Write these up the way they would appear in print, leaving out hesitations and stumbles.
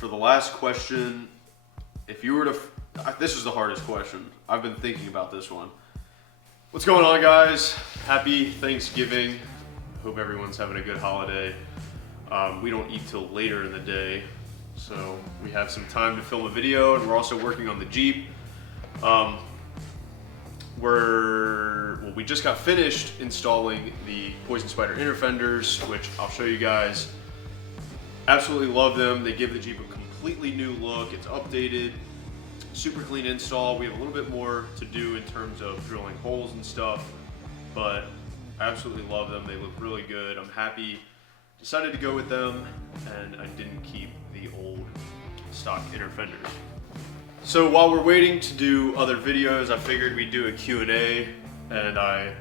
for the last question, if you were to, this is the hardest question. I've been thinking about this one. What's going on, guys? Happy Thanksgiving. Hope everyone's having a good holiday. We don't eat till later in the day, so we have some time to film a video, and we're also working on the Jeep. We just got finished installing the Poison Spider inner fenders, which I'll show you guys. Absolutely love them. They give the Jeep a completely new look. It's updated, super clean install. We have a little bit more to do in terms of drilling holes and stuff, but I absolutely love them. They look really good. I'm happy. Decided to go with them, and I didn't keep the old stock inner fenders. So while we're waiting to do other videos, I figured we'd do a Q&A, and I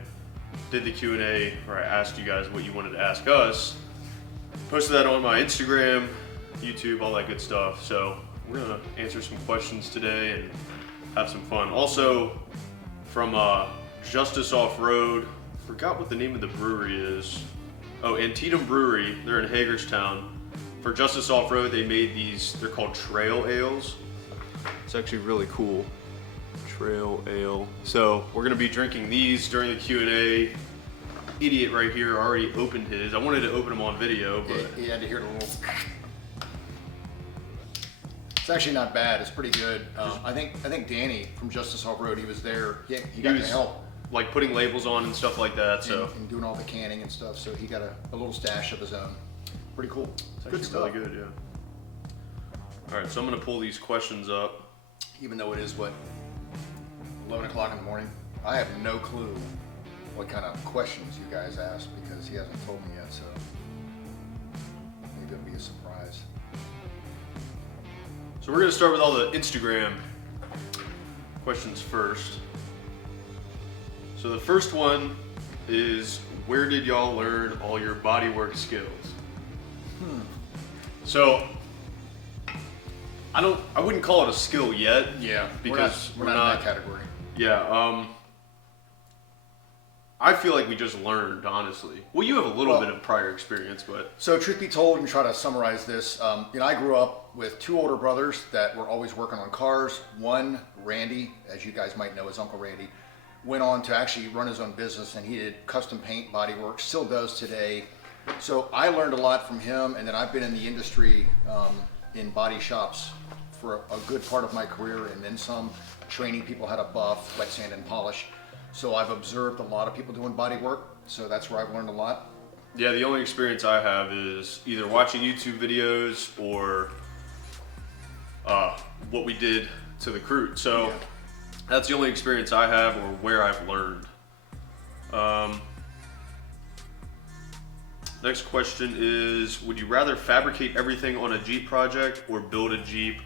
did the Q&A where I asked you guys what you wanted to ask us. Posted that on my Instagram, YouTube, all that good stuff. So we're gonna answer some questions today and have some fun. Also, from Justice Off-Road, forgot what the name of the brewery is. Oh, Antietam Brewery, they're in Hagerstown. For Justice Off-Road, they made these, they're called Trail Ales. It's actually really cool. Trail Ale. So we're gonna be drinking these during the Q&A. Idiot right here already opened his. I wanted to open them on video, but he had to hear the little. It's actually not bad. It's pretty good. I think Danny from Justice Off-Road, he was there. He got to help, like putting labels on and stuff like that. So and doing all the canning and stuff. So he got a little stash of his own. Pretty cool. It's good stuff. Really good, yeah. All right, so I'm gonna pull these questions up. Even though it is what, 11 o'clock in the morning, I have no clue what kind of questions you guys asked because he hasn't told me yet. So maybe it'll be a surprise. So we're gonna start with all the Instagram questions first. So the first one is, where did y'all learn all your bodywork skills? So I wouldn't call it a skill yet. Yeah, because we're not in that category. Yeah, I feel like we just learned, honestly. Well, you have a little bit of prior experience, but. So truth be told, and try to summarize this, I grew up with two older brothers that were always working on cars. One, Randy, as you guys might know as Uncle Randy, went on to actually run his own business, and he did custom paint, body work, still does today. So I learned a lot from him, and then I've been in the industry in body shops for a good part of my career, and then some, training people how to buff, wet sand and polish. So I've observed a lot of people doing body work, so that's where I've learned a lot. Yeah, the only experience I have is either watching YouTube videos or what we did to the crew. So yeah. That's the only experience I have or where I've learned. Next question is, would you rather fabricate everything on a Jeep project or build a Jeep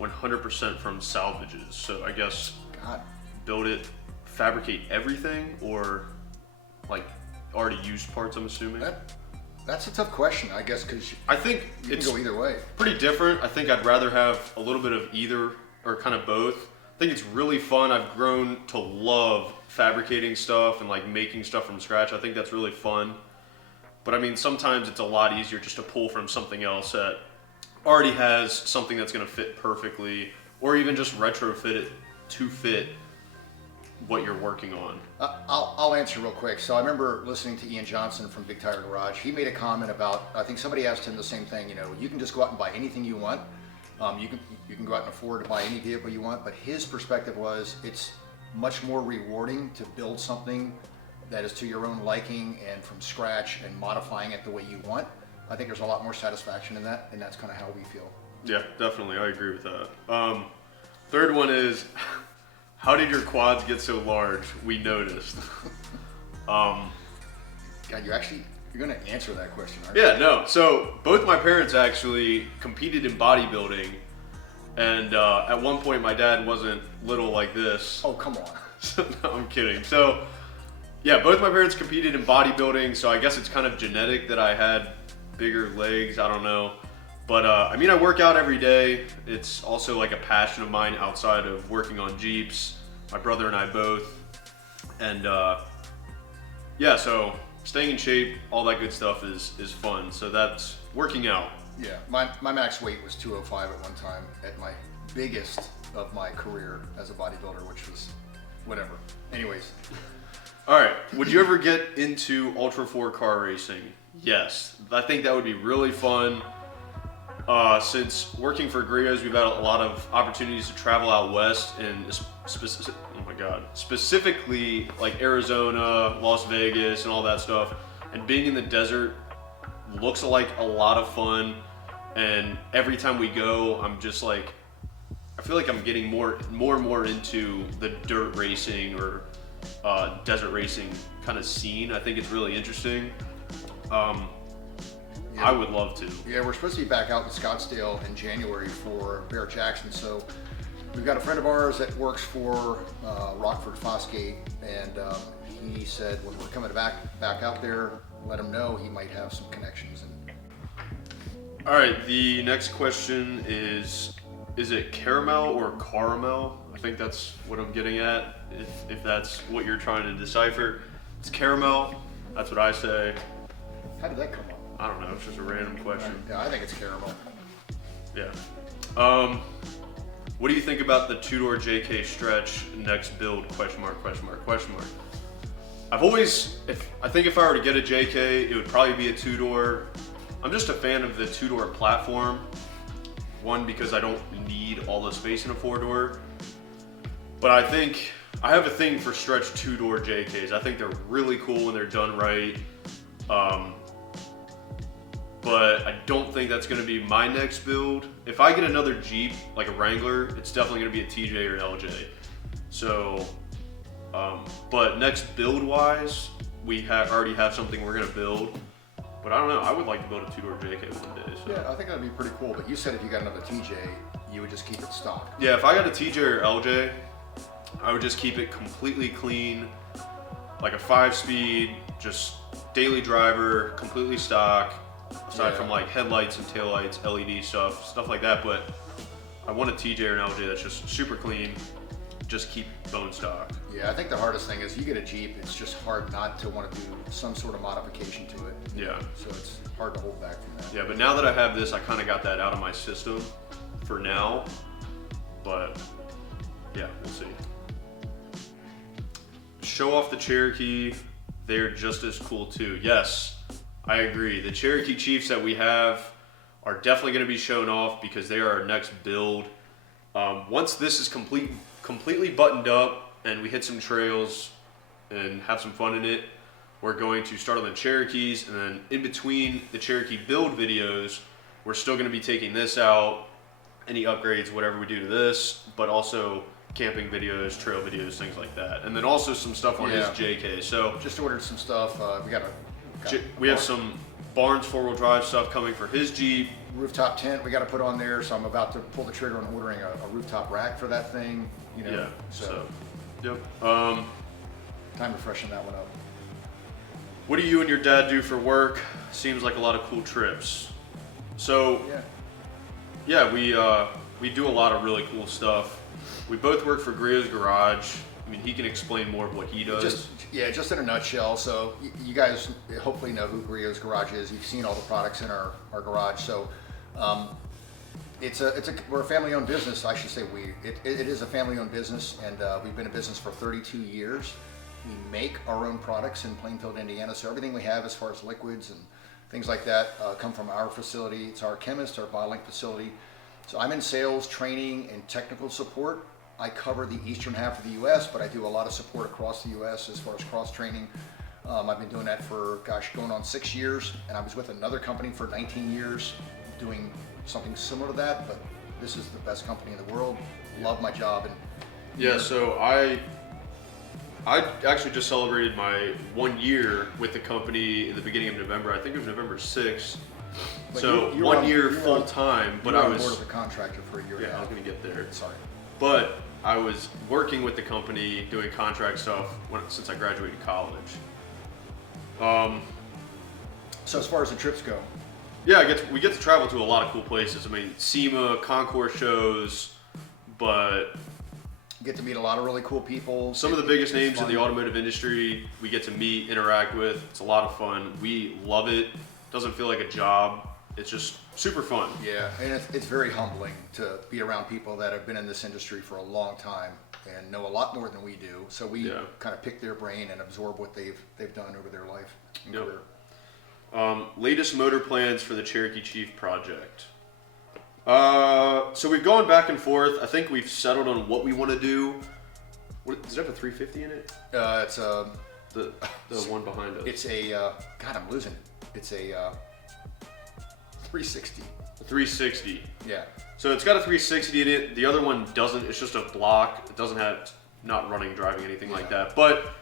100% from salvages? So I guess build it, fabricate everything, or like already used parts, I'm assuming? That's a tough question, I guess, because I think you can go either way. Pretty different. I think I'd rather have a little bit of either or kind of both. I think it's really fun. I've grown to love fabricating stuff and like making stuff from scratch. I think that's really fun. But I mean, sometimes it's a lot easier just to pull from something else that already has something that's going to fit perfectly, or even just retrofit it to fit what you're working on. I'll answer real quick. So I remember listening to Ian Johnson from Big Tire Garage. He made a comment about, I think somebody asked him the same thing, you can just go out and buy anything you want. You can go out and afford to buy any vehicle you want, but his perspective was it's much more rewarding to build something that is to your own liking and from scratch and modifying it the way you want. I think there's a lot more satisfaction in that, and that's kind of how we feel. Yeah, definitely. I agree with that. Third one is, how did your quads get so large? We noticed. God, you're gonna answer that question, aren't you? Yeah, no. So both my parents actually competed in bodybuilding, and at one point my dad wasn't little like this. Oh, come on. No, I'm kidding. So yeah, both my parents competed in bodybuilding, so I guess it's kind of genetic that I had bigger legs, I don't know. But I mean, I work out every day. It's also like a passion of mine outside of working on Jeeps. My brother and I both. And yeah, so staying in shape, all that good stuff is fun. So that's working out. Yeah, my max weight was 205 at one time at my biggest of my career as a bodybuilder, which was whatever. Anyways. All right, would you ever get into Ultra 4 car racing? Yes, I think that would be really fun. Since working for Griot's, we've had a lot of opportunities to travel out west and specifically like Arizona, Las Vegas, and all that stuff. And being in the desert looks like a lot of fun. And every time we go, I'm just like, I feel like I'm getting more and more into the dirt racing or desert racing kind of scene. I think it's really interesting. Yeah. I would love to. Yeah, we're supposed to be back out in Scottsdale in January for Bear Jackson. So we've got a friend of ours that works for Rockford Fosgate, and he said when we're coming back out there, let him know he might have some connections. All right, the next question is it caramel or caramel? I think that's what I'm getting at, if that's what you're trying to decipher. It's caramel, that's what I say. How did that come up? I don't know, it's just a random question. Yeah, I think it's caramel. Yeah. What do you think about the two-door JK stretch next build, question mark. I've always, I think if I were to get a JK, it would probably be a two-door. I'm just a fan of the two-door platform. One, because I don't need all the space in a four-door. But I think, I have a thing for stretch two-door JKs. I think they're really cool when they're done right. But I don't think that's gonna be my next build. If I get another Jeep, like a Wrangler, it's definitely gonna be a TJ or an LJ. So, but next build-wise, we already have something we're gonna build. But I don't know, I would like to build a two-door JK one day. So. Yeah, I think that'd be pretty cool. But you said if you got another TJ, you would just keep it stock. Yeah, if I got a TJ or LJ, I would just keep it completely clean, like a 5-speed, just daily driver, completely stock, aside from like headlights and taillights, LED stuff like that. But I want a TJ or an LJ that's just super clean, just keep bone stock. Yeah, I think the hardest thing is you get a Jeep, it's just hard not to want to do some sort of modification to it. Yeah. So it's hard to hold back from that. Yeah, but now that I have this, I kind of got that out of my system for now. But yeah, we'll see. Show off the Cherokee. They're just as cool too. Yes, I agree. The Cherokee Chiefs that we have are definitely going to be shown off because they are our next build. Once this is completely buttoned up and we hit some trails and have some fun in it, we're going to start on the Cherokees, and then in between the Cherokee build videos, we're still going to be taking this out, any upgrades, whatever we do to this, but also camping videos, trail videos, things like that. And then also some stuff on his JK. So just ordered some stuff. We have some Barnes 4-wheel drive stuff coming for his Jeep. Rooftop tent we got to put on there, so I'm about to pull the trigger on ordering a rooftop rack for that thing. You know, yeah. So yep. Time to freshen that one up. What do you and your dad do for work? Seems like a lot of cool trips. So yeah, we do a lot of really cool stuff. We both work for Griot's Garage. I mean, he can explain more of what he does. Just in a nutshell. So you guys hopefully know who Griot's Garage is. You've seen all the products in our garage. So we're a family-owned business. I should say it is a family-owned business, and we've been in business for 32 years. We make our own products in Plainfield, Indiana. So everything we have as far as liquids and things like that come from our facility. It's our chemist, our bottling facility. So I'm in sales, training, and technical support. I cover the eastern half of the U.S., but I do a lot of support across the U.S. as far as cross-training. I've been doing that for, going on 6 years, and I was with another company for 19 years doing something similar to that, but this is the best company in the world. Love my job. And yeah, so I actually just celebrated my 1 year with the company in the beginning of November. I think it was November 6th. But so you 1 year full time, but I was on board as a contractor for a year. Yeah, I was gonna get there. Sorry. But I was working with the company doing contract stuff since I graduated college. So as far as the trips go, yeah, we get to travel to a lot of cool places. I mean, SEMA, Concours shows, but get to meet a lot of really cool people. Some of the biggest names in the automotive industry we get to meet, interact with. It's a lot of fun. We love it. Doesn't feel like a job. it's just super fun. Yeah, and it's very humbling to be around people that have been in this industry for a long time and know a lot more than we do. So we kind of pick their brain and absorb what they've done over their life and career. Latest motor plans for the Cherokee Chief project. So we've gone back and forth. I think we've settled on what we want to do. Does it have a 350 in it? It's the one behind us. It's a God, I'm losing it. It's a 360. A 360. Yeah. So it's got a 360 in it. The other one doesn't. It's just a block. It doesn't have not running, driving, anything like that. But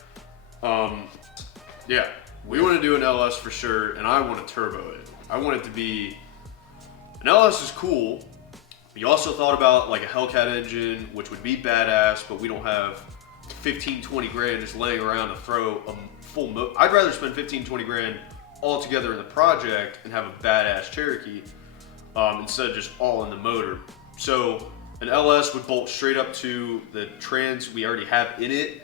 yeah, we want to do an LS for sure, and I want to turbo it. I want it to be an LS is cool. We also thought about like a Hellcat engine, which would be badass, but we don't have 15, 20 grand just laying around to throw a full I'd rather spend 15, 20 grand all together in the project and have a badass Cherokee instead of just all in the motor. So an LS would bolt straight up to the trans we already have in it,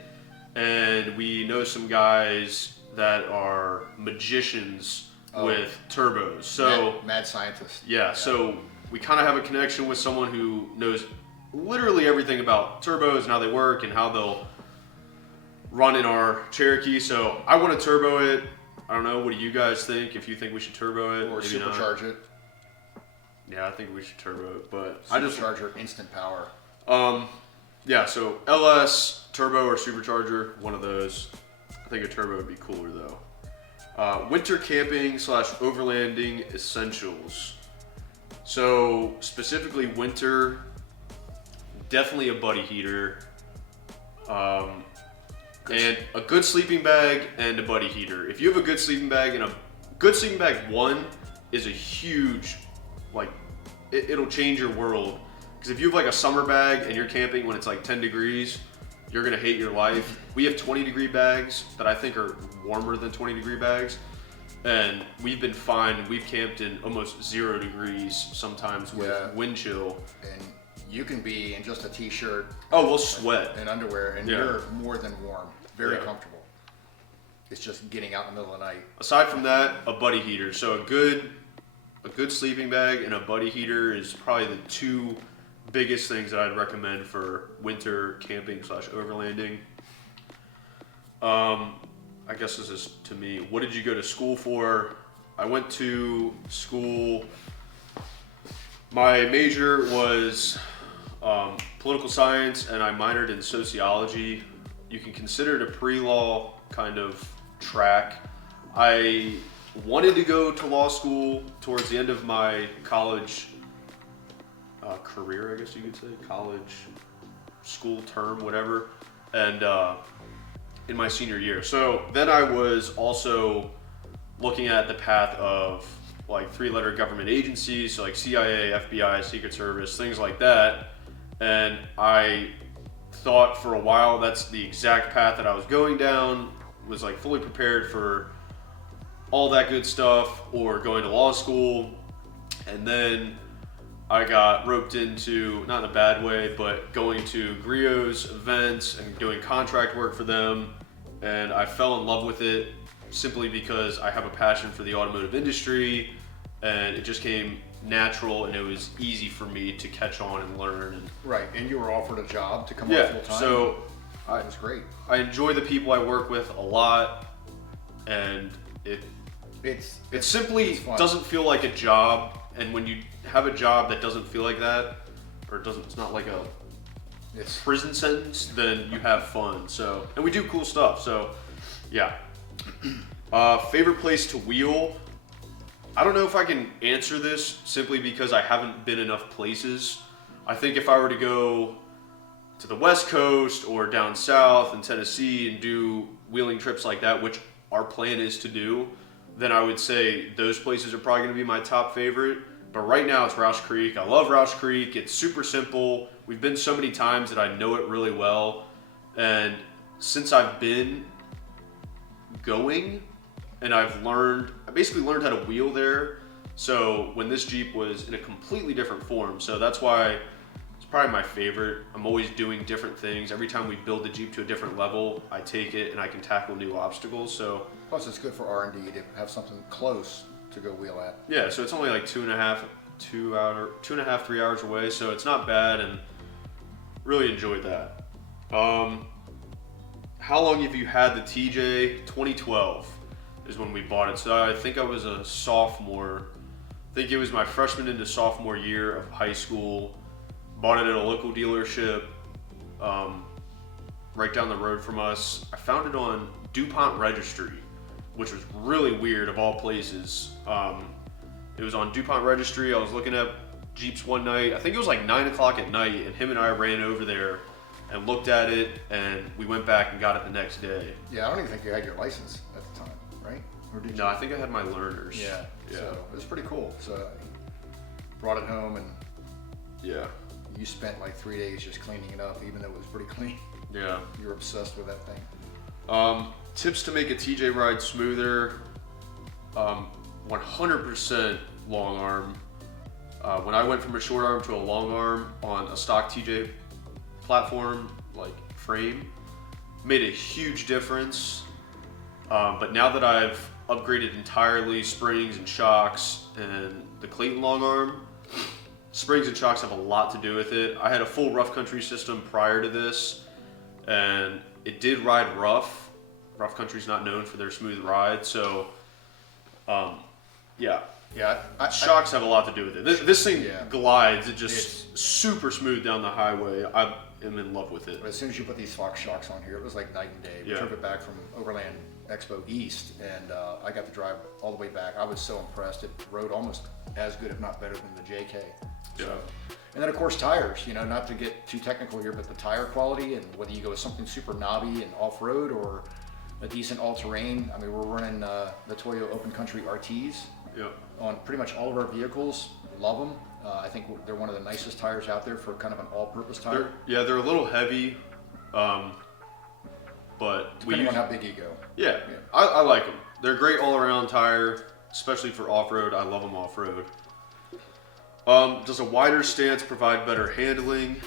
and we know some guys that are magicians with turbos. So mad scientist. Yeah, so we kind of have a connection with someone who knows literally everything about turbos and how they work and how they'll run in our Cherokee. So I want to turbo it. I don't know. What do you guys think? If you think we should turbo it or maybe supercharge not. it. Yeah, I think we should turbo it, but Supercharger, instant power. Yeah, so LS, turbo, or supercharger, one of those. I think a turbo would be cooler though. Winter camping / overlanding essentials. So specifically winter, definitely a buddy heater, and a good sleeping bag and a buddy heater. If you have a good sleeping bag, and a good sleeping bag one is a huge, like, it'll change your world. Because if you have like a summer bag and you're camping when it's like 10 degrees, you're gonna hate your life. We have 20-degree bags that I think are warmer than 20-degree bags. And we've been fine. We've camped in almost 0 degrees sometimes with wind chill. And you can be in just a t-shirt. Oh, we'll sweat. And underwear, and you're more than warm. Very comfortable. It's just getting out in the middle of the night. Aside from that, a buddy heater. So a good sleeping bag and a buddy heater is probably the two biggest things that I'd recommend for winter camping / overlanding. I guess this is to me. What did you go to school for? I went to school. My major was political science, and I minored in sociology. You can consider it a pre-law kind of track. I wanted to go to law school towards the end of my college career, I guess you could say, college, school term, whatever, and in my senior year. So then I was also looking at the path of like 3-letter government agencies, so like CIA, FBI, Secret Service, things like that. And I thought for a while that's the exact path that I was going down, was like fully prepared for all that good stuff, or going to law school. And then I got roped into, not in a bad way, but going to Grio's events and doing contract work for them. And I fell in love with it simply because I have a passion for the automotive industry, and it just came natural, and it was easy for me to catch on and learn. Right, and you were offered a job to come on full time. So it was great. I enjoy the people I work with a lot, and it simply doesn't feel like a job. And when you have a job that doesn't feel like that, or it's not like a prison sentence, then you have fun. So, and we do cool stuff. So, yeah. Favorite place to wheel? I don't know if I can answer this simply because I haven't been enough places. I think if I were to go to the West Coast or down south in Tennessee and do wheeling trips like that, which our plan is to do, then I would say those places are probably going to be my top favorite. But right now it's Roush Creek. I love Roush Creek. It's super simple. We've been so many times that I know it really well. And since I've been going, and I basically learned how to wheel there. So when this Jeep was in a completely different form, so that's why it's probably my favorite. I'm always doing different things. Every time we build the Jeep to a different level, I take it and I can tackle new obstacles. So plus it's good for R&D to have something close to go wheel at. Yeah, so it's only like 3 hours away, so it's not bad, and really enjoyed that. How long have you had the TJ? 2012 is when we bought it. So I think I was a sophomore. I think it was my freshman into sophomore year of high school. Bought it at a local dealership right down the road from us. I found it on DuPont Registry, which was really weird of all places. It was on DuPont Registry. I was looking at Jeeps one night. I think it was like 9 o'clock at night, and him and I ran over there and looked at it, and we went back and got it the next day. Yeah, I don't even think you had your license at the time, right? Or did you? No, I think I had my learners. Yeah. So it was pretty cool. So brought it home, and yeah, you spent like 3 days just cleaning it up, even though it was pretty clean. Yeah. You were obsessed with that thing. Tips to make a TJ ride smoother. 100% long arm. When I went from a short arm to a long arm on a stock TJ platform, like frame, made a huge difference. But now that I've upgraded entirely springs and shocks and the Clayton long arm, springs and shocks have a lot to do with it. I had a full rough country system prior to this, and it did ride rough. Rough country's not known for their smooth ride, so yeah. Yeah. Shocks have a lot to do with it. This thing Yeah. glides. It's super smooth down the highway. I am in love with it. But as soon as you put these Fox shocks on here, it was like night and day. We Yeah. drove it back from Overland Expo East, and I got to drive all the way back. I was so impressed. It rode almost as good, if not better, than the JK. So, Yeah. and then of course tires. You know, not to get too technical here, but the tire quality, and whether you go with something super knobby and off-road or a decent all-terrain. I mean, we're running the Toyo Open Country RTs. Yeah. On pretty much all of our vehicles. Love them. I think they're one of the nicest tires out there for kind of an all-purpose tire. They're a little heavy, but Depending on how big you go. Yeah. I like them. They're a great all-around tire, especially for off-road. I love them off-road. Does a wider stance provide better handling?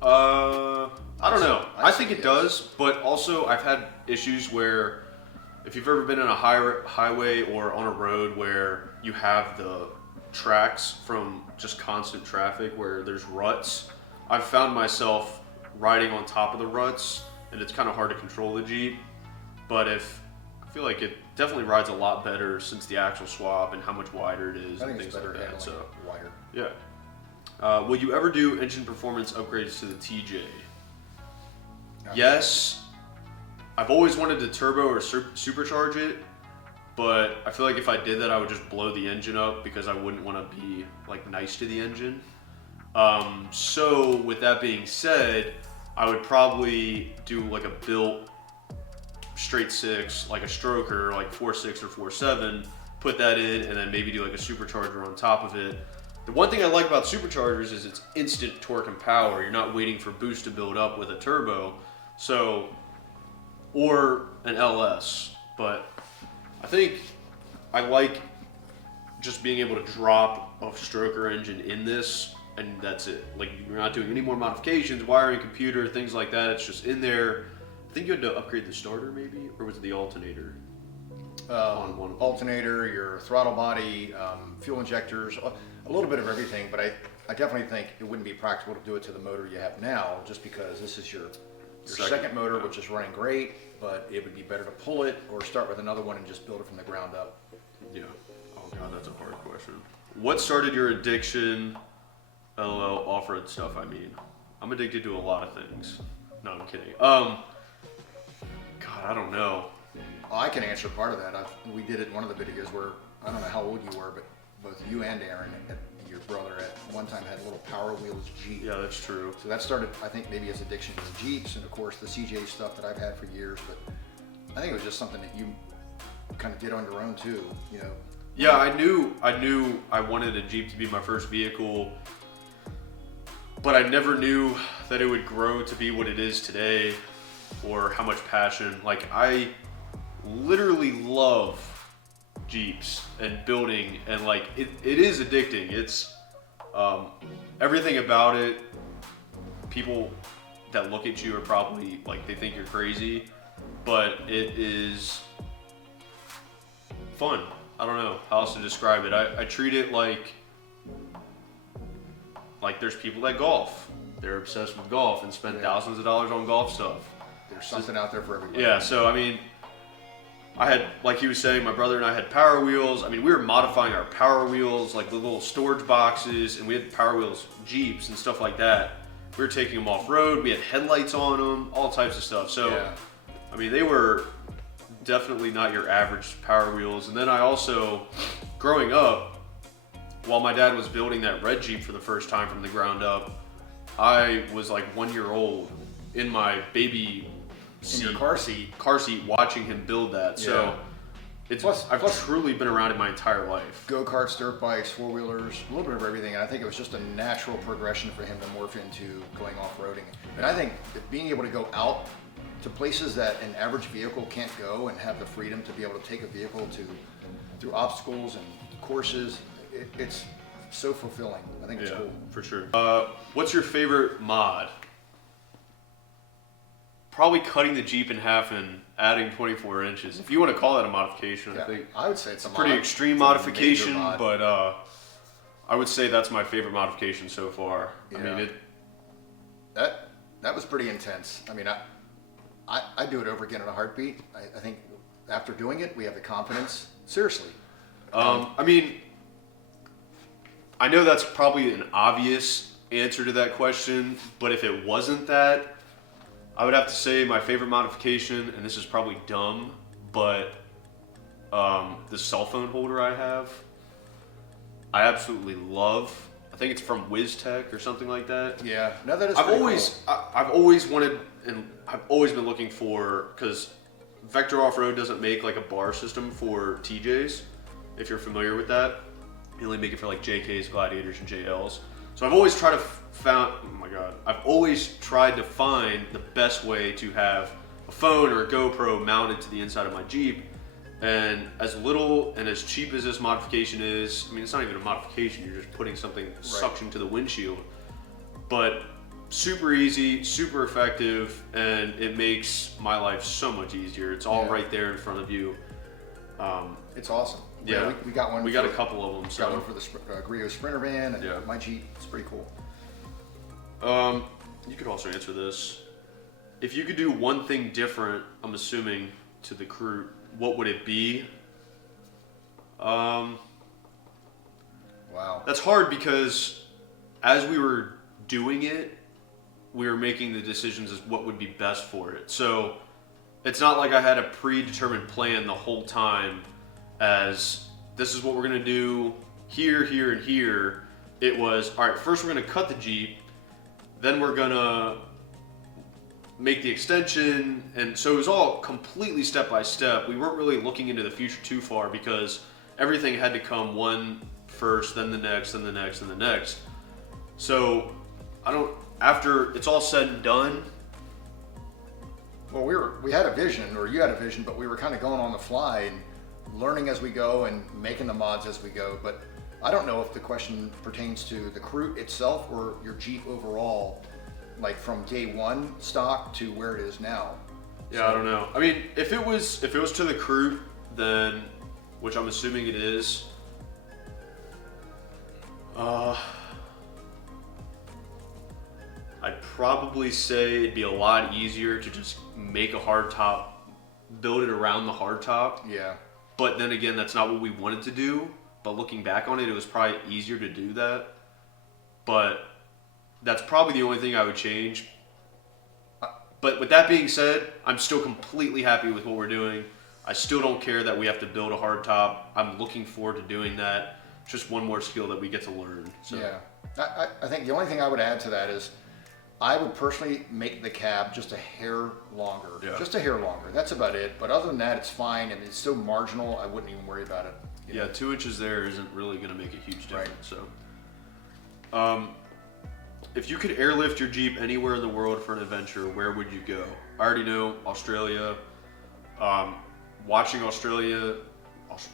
I don't know. I think it does, but also I've had issues where if you've ever been on a highway or on a road where you have the tracks from just constant traffic where there's ruts, I've found myself riding on top of the ruts, and it's kind of hard to control the Jeep. But I feel like it definitely rides a lot better since the axle swap and how much wider it is I and think it's things better like that. handling, So wider. yeah. Will you ever do engine performance upgrades to the TJ? Yes. I've always wanted to turbo or supercharge it, but I feel like if I did that, I would just blow the engine up because I wouldn't want to be like nice to the engine. So with that being said, I would probably do like a built straight six, like a stroker, like 4.6 or 4.7, put that in, and then maybe do like a supercharger on top of it. The one thing I like about superchargers is it's instant torque and power. You're not waiting for boost to build up with a turbo. So, or an LS, but I think I like just being able to drop a stroker engine in this, and that's it. Like, you're not doing any more modifications, wiring, computer, things like that. It's just in there. I think you had to upgrade the starter maybe, or was it the alternator? On one of them? Alternator, your throttle body, fuel injectors, a little bit of everything, but I definitely think it wouldn't be practical to do it to the motor you have now, just because this is your second motor, which is running great, but it would be better to pull it or start with another one and just build it from the ground up. Yeah. Oh god, that's a hard question. What started your addiction? LOL, off-road stuff, I mean. I'm addicted to a lot of things. No, I'm kidding. God, I don't know. Well, I can answer part of that. We did it in one of the videos where, I don't know how old you were, but both you and Aaron, your brother, at one time had a little Power Wheels Jeep. Yeah, that's true. So that started, I think, maybe as addiction to the Jeeps, and of course the CJ stuff that I've had for years, but I think it was just something that you kind of did on your own too, you know. Yeah, I knew I wanted a Jeep to be my first vehicle, but I never knew that it would grow to be what it is today, or how much passion. Like, I literally love Jeeps and building, and like it is addicting. It's everything about it. People that look at you are probably like, they think you're crazy, but it is fun. I don't know how else to describe it. I treat it like there's people that golf. They're obsessed with golf and spend thousands of dollars on golf stuff. There's something out there for everybody. Yeah, so I mean, I had, like he was saying, my brother and I had Power Wheels. I mean, we were modifying our Power Wheels, like the little storage boxes, and we had Power Wheels Jeeps and stuff like that. We were taking them off-road. We had headlights on them, all types of stuff. So, I mean, they were definitely not your average Power Wheels. And then I also, growing up, while my dad was building that red Jeep for the first time from the ground up, I was like 1 year old in my baby seat, in your car seat watching him build that. So I've truly been around it my entire life. Go-karts, dirt bikes, four-wheelers, a little bit of everything. And I think it was just a natural progression for him to morph into going off-roading. And I think that being able to go out to places that an average vehicle can't go and have the freedom to be able to take a vehicle through obstacles and courses, it's so fulfilling. I think it's cool. For sure. What's your favorite mod? Probably cutting the Jeep in half and adding 24 inches. If you want to call that a modification, I think I would say it's a pretty extreme modification, but I would say that's my favorite modification so far. Yeah. I mean, that was pretty intense. I mean, I do it over again in a heartbeat. I think after doing it, we have the confidence. Seriously. I mean, I know that's probably an obvious answer to that question, but if it wasn't that, I would have to say my favorite modification, and this is probably dumb, but the cell phone holder I have, I absolutely love. I think it's from WizTech or something like that. Yeah, no, that is. I've always wanted, and I've always been looking for, because Vector Off-Road doesn't make like a bar system for TJs, if you're familiar with that. They only make it for like JKs, Gladiators, and JLs. So I've always tried to I've always tried to find the best way to have a phone or a GoPro mounted to the inside of my Jeep. And as little and as cheap as this modification is, I mean, it's not even a modification, you're just putting something suction to the windshield. But super easy, super effective, and it makes my life so much easier. It's all right there in front of you. It's awesome. Yeah, we got one. We got a couple of them. Got one for the Griot Sprinter van, and my Jeep. It's pretty cool. You could also answer this. If you could do one thing different, I'm assuming, to the crew, what would it be? Wow. That's hard because as we were doing it, we were making the decisions as what would be best for it. So it's not like I had a predetermined plan the whole time as this is what we're going to do here, here, and here. It was, all right, first we're going to cut the Jeep, then we're going to make the extension. And so it was all completely step by step. We weren't really looking into the future too far because everything had to come one first, then the next, then the next, and the next. So after it's all said and done. Well, we had a vision, or you had a vision, but we were kind of going on the fly and learning as we go and making the mods as we go. But I don't know if the question pertains to the crew itself or your Jeep overall, like from day one stock to where it is now. Yeah, so, I don't know. I mean, if it was to the crew, then, which I'm assuming it is, I'd probably say it'd be a lot easier to just make a hardtop, build it around the hardtop. Yeah. But then again, that's not what we wanted to do. But looking back on it, it was probably easier to do that. But that's probably the only thing I would change. But with that being said, I'm still completely happy with what we're doing. I still don't care that we have to build a hardtop. I'm looking forward to doing that. It's just one more skill that we get to learn. So. Yeah. I think the only thing I would add to that is I would personally make the cab just a hair longer. Yeah. Just a hair longer. That's about it. But other than that, it's fine. And it's so marginal, I wouldn't even worry about it. Yeah, 2 inches there isn't really going to make a huge difference. Right. So, if you could airlift your Jeep anywhere in the world for an adventure, where would you go? I already know Australia. Watching Australia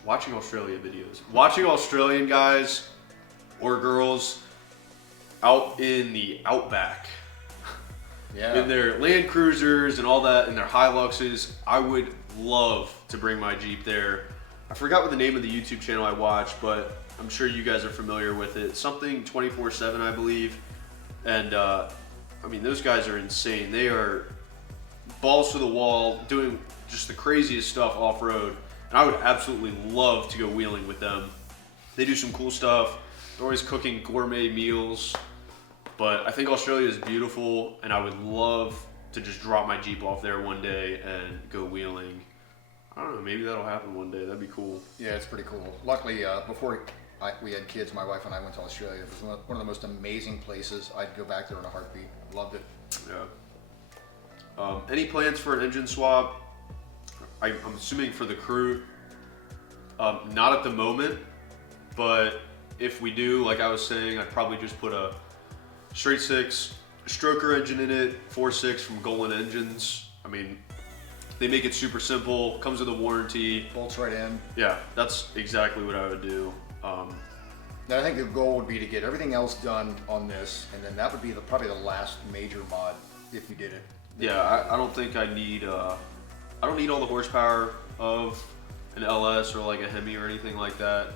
videos. Watching Australian guys or girls out in the outback. Yeah. In their Land Cruisers and all that, in their Hiluxes. I would love to bring my Jeep there. I forgot what the name of the YouTube channel I watch, but I'm sure you guys are familiar with it. Something 24/7, I believe. And I mean, those guys are insane. They are balls to the wall, doing just the craziest stuff off-road. And I would absolutely love to go wheeling with them. They do some cool stuff. They're always cooking gourmet meals. But I think Australia is beautiful, and I would love to just drop my Jeep off there one day and go wheeling. I don't know, maybe that'll happen one day. That'd be cool. Yeah, it's pretty cool. Luckily, before we had kids, my wife and I went to Australia. It was one of the most amazing places. I'd go back there in a heartbeat. Loved it. Yeah. Any plans for an engine swap? I'm assuming for the crew. Not at the moment, but if we do, like I was saying, I'd probably just put a straight six stroker engine in it, 4.6 from Golan Engines. I mean, they make it super simple, comes with a warranty. Bolts right in. Yeah, that's exactly what I would do. Now, I think the goal would be to get everything else done on this, and then that would be probably the last major mod if you did it. Yeah, I don't think I need, I don't need all the horsepower of an LS or like a Hemi or anything like that.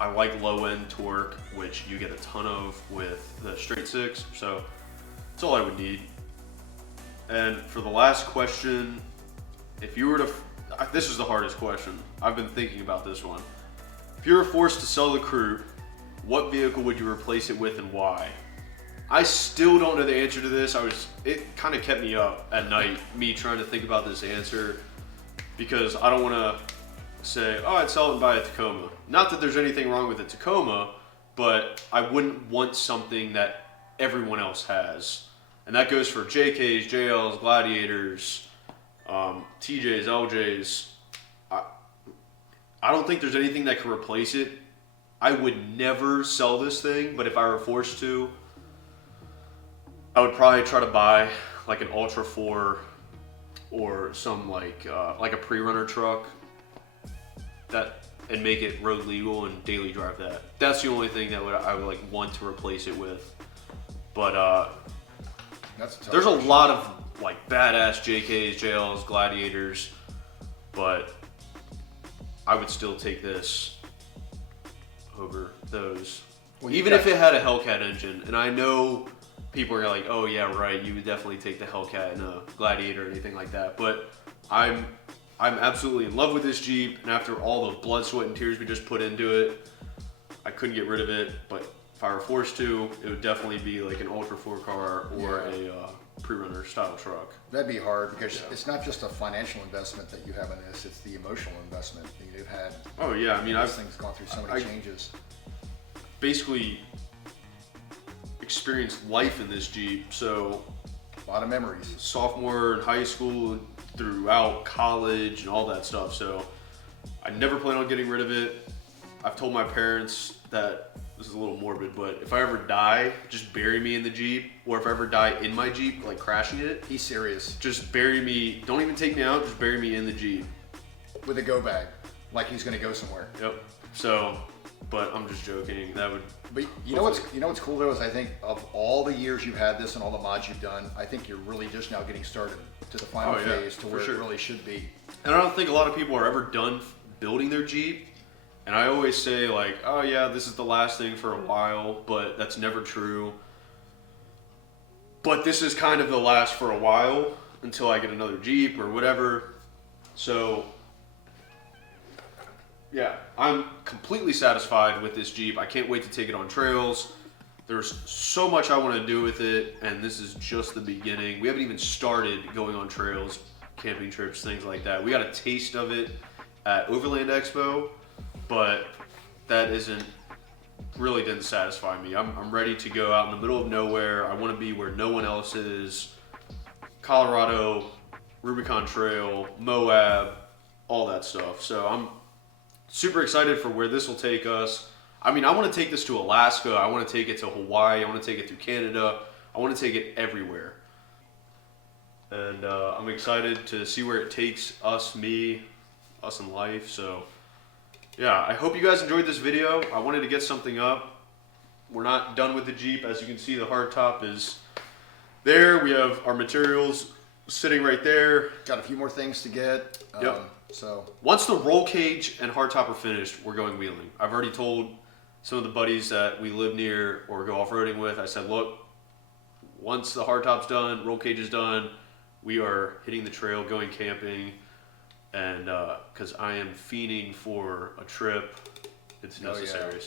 I like low end torque, which you get a ton of with the straight six, so that's all I would need. And for the last question, if you were to, this is the hardest question. I've been thinking about this one. If you were forced to sell the crew, what vehicle would you replace it with and why? I still don't know the answer to this. It kind of kept me up at night, me trying to think about this answer, because I don't want to say, oh, I'd sell it and buy a Tacoma. Not that there's anything wrong with a Tacoma, but I wouldn't want something that everyone else has. And that goes for JKs, JLs, Gladiators, TJs, LJs. I don't think there's anything that can replace it. I would never sell this thing, but if I were forced to, I would probably try to buy like an Ultra 4 or some like a pre-runner truck and make it road legal and daily drive that. That's the only thing that I would like want to replace it with. But there's a lot of like badass JKs, JLs, Gladiators, but I would still take this over those. Well, even if it had a Hellcat engine, and I know people are like, oh yeah, right, you would definitely take the Hellcat and a Gladiator or anything like that, but I'm absolutely in love with this Jeep, and after all the blood, sweat, and tears we just put into it, I couldn't get rid of it. But if I were forced to, it would definitely be like an Ultra 4 car or a pre-runner style truck. That'd be hard because it's not just a financial investment that you have in this, it's the emotional investment that you've had. Oh yeah, I mean, this thing's gone through so many changes. Basically experienced life in this Jeep, so a lot of memories. Sophomore in high school, throughout college and all that stuff, so I never plan on getting rid of it. I've told my parents that, this is a little morbid, but if I ever die, just bury me in the Jeep, or if I ever die in my Jeep, like crashing it. He's serious. Just bury me, don't even take me out, just bury me in the Jeep. With a go bag, like he's gonna go somewhere. Yep, so, but I'm just joking, that would... But you know what's cool though is I think of all the years you've had this and all the mods you've done, I think you're really just now getting started to the final phase to where it really should be. And I don't think a lot of people are ever done building their Jeep. And I always say like, oh yeah, this is the last thing for a while, but that's never true. But this is kind of the last for a while until I get another Jeep or whatever. So yeah, I'm completely satisfied with this Jeep. I can't wait to take it on trails. There's so much I want to do with it, and this is just the beginning. We haven't even started going on trails, camping trips, things like that. We got a taste of it at Overland Expo, but that really didn't satisfy me. I'm ready to go out in the middle of nowhere. I want to be where no one else is. Colorado, Rubicon Trail, Moab, all that stuff. So I'm super excited for where this will take us. I mean, I want to take this to Alaska. I want to take it to Hawaii. I want to take it to Canada. I want to take it everywhere. And I'm excited to see where it takes us in life. So yeah, I hope you guys enjoyed this video. I wanted to get something up. We're not done with the Jeep. As you can see, the hardtop is there. We have our materials sitting right there. Got a few more things to get. Yep. So once the roll cage and hardtop are finished, we're going wheeling. I've already told some of the buddies that we live near or go off-roading with, I said, look, once the hardtop's done, roll cage is done, we are hitting the trail, going camping, and because I am fiending for a trip. It's necessary.